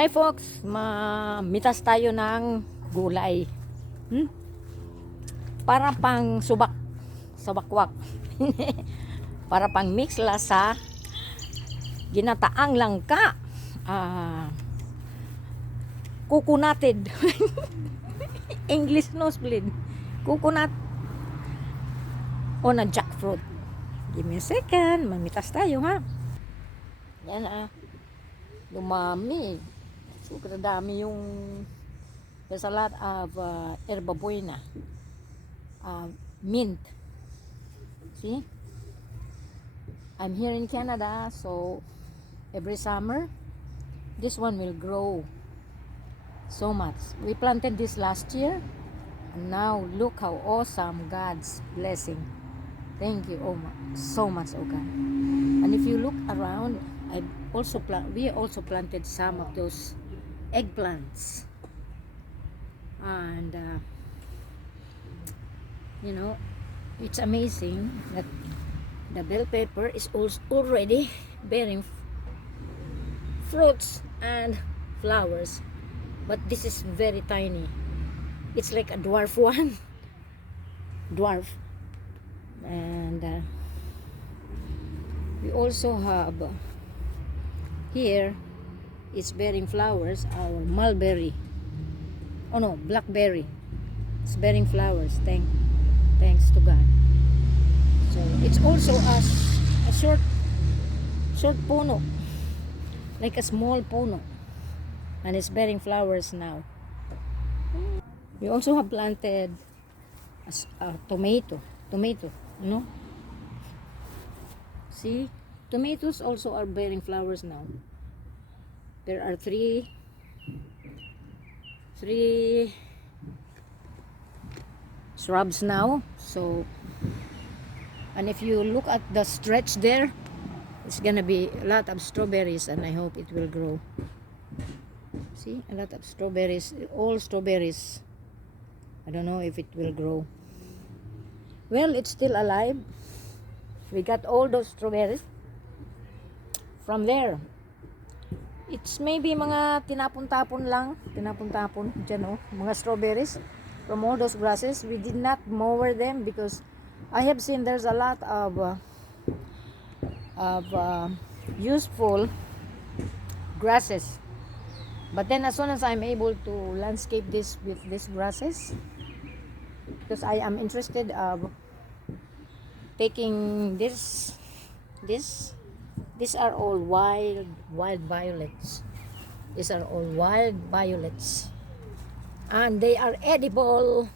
Hi folks, mamitas tayo ng gulay. Para pang subak, sabakwak. Para pang mix lasa, ginataang langka. Coconuted. English nosebleed. Coconut o na jackfruit. Give me a second, mamitas tayo ha. Yan dumami. Super dami yung there's a lot of herba buena, mint. See, I'm here in Canada, so every summer this one will grow so much. We planted this last year, and now look how awesome. God's blessing. Thank you so much, oh God. And if you look around, we also planted some of those eggplants, and you know, it's amazing that the bell pepper is already bearing fruits and flowers, but this is very tiny. It's like a dwarf one. Dwarf. And we also have here, it's bearing flowers, our mulberry, oh no, blackberry. It's bearing flowers. Thanks to God. So it's also a short puno, like a small puno, and it's bearing flowers now. We also have planted a tomato, you know. See, tomatoes also are bearing flowers now. There are three shrubs now. So, and if you look at the stretch there, it's gonna be a lot of strawberries, and I hope it will grow. See, a lot of strawberries, all strawberries. I don't know if it will grow. Well, it's still alive. We got all those strawberries from there. It's maybe mga tinapon-tapon dyan, mga strawberries from all those grasses. We did not mower them because I have seen there's a lot of useful grasses. But then as soon as I'm able to landscape this with these grasses, because I am interested of taking this, these are all wild violets. These are all wild violets, and they are edible.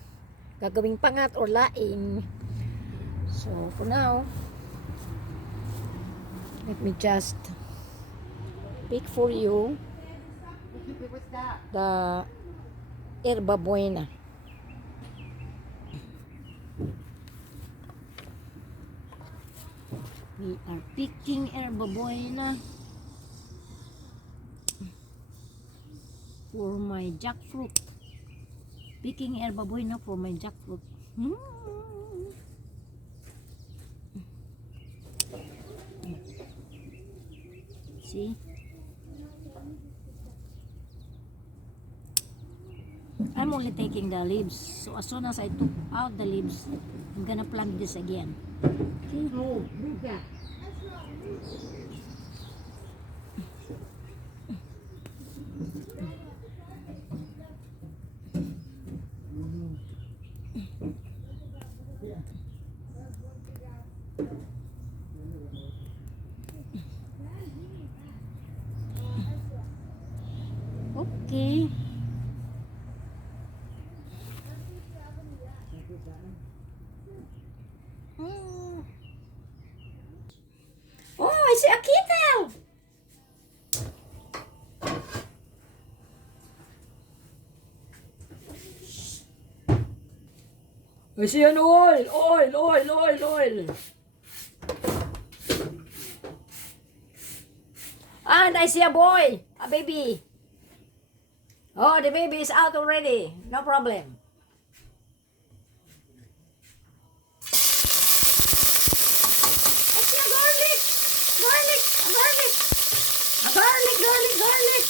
Gagawing pangat or laing. So for now, let me just pick for you the herba buena. We are picking herba buena for my jackfruit. Picking herba buena for my jackfruit. See? I'm only taking the leaves. So as soon as I took out the leaves, I'm gonna plant this again. See? Okay. Oh, I see a kettle. I see an oil. And I see a boy, a baby. Oh, the baby is out already. No problem. I see a garlic. A garlic.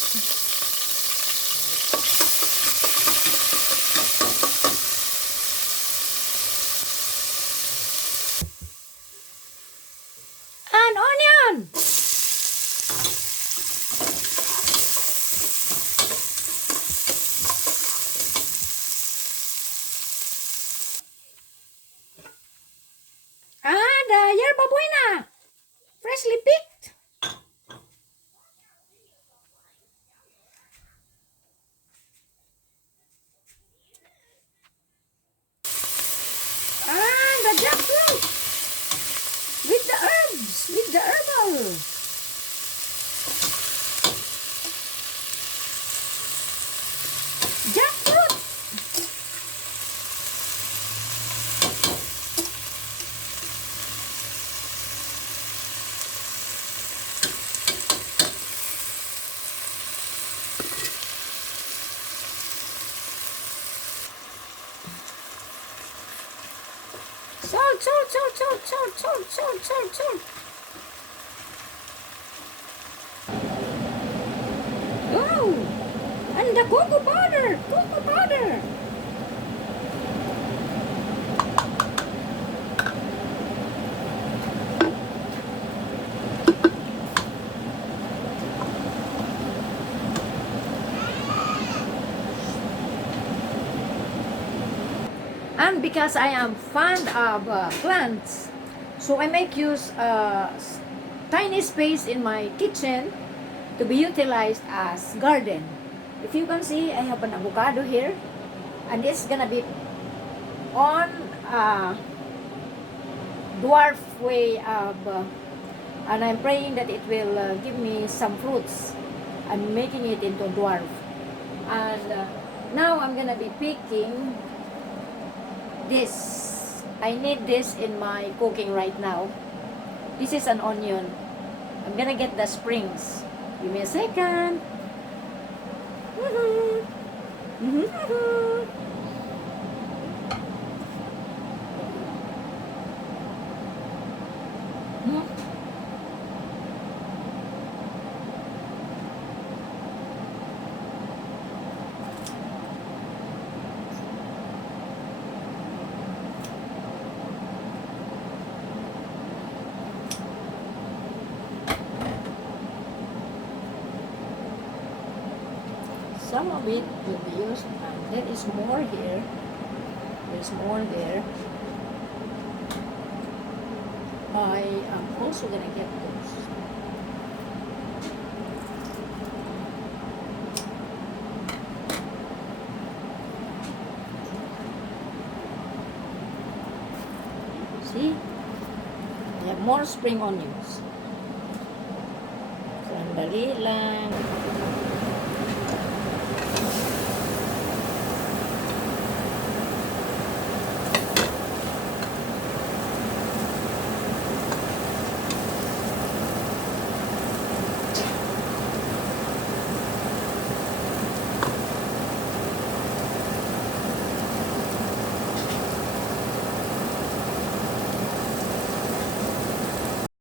salt, salt, salt, salt, salt, salt, salt, salt, salt. Wow! And the cocoa powder, cocoa powder. And because I am fond of plants, so I make use tiny space in my kitchen to be utilized as garden. If you can see, I have an avocado here, and it's gonna be on dwarf way of, and I'm praying that it will give me some fruits. I'm making it into dwarf, and now I'm gonna be picking this. I need this in my cooking right now. This is an onion. I'm gonna get the springs. Give me a second. Some of it will be used, and there is more here. There's more there. I am also gonna get those. See? I have more spring onions. Sandali lang.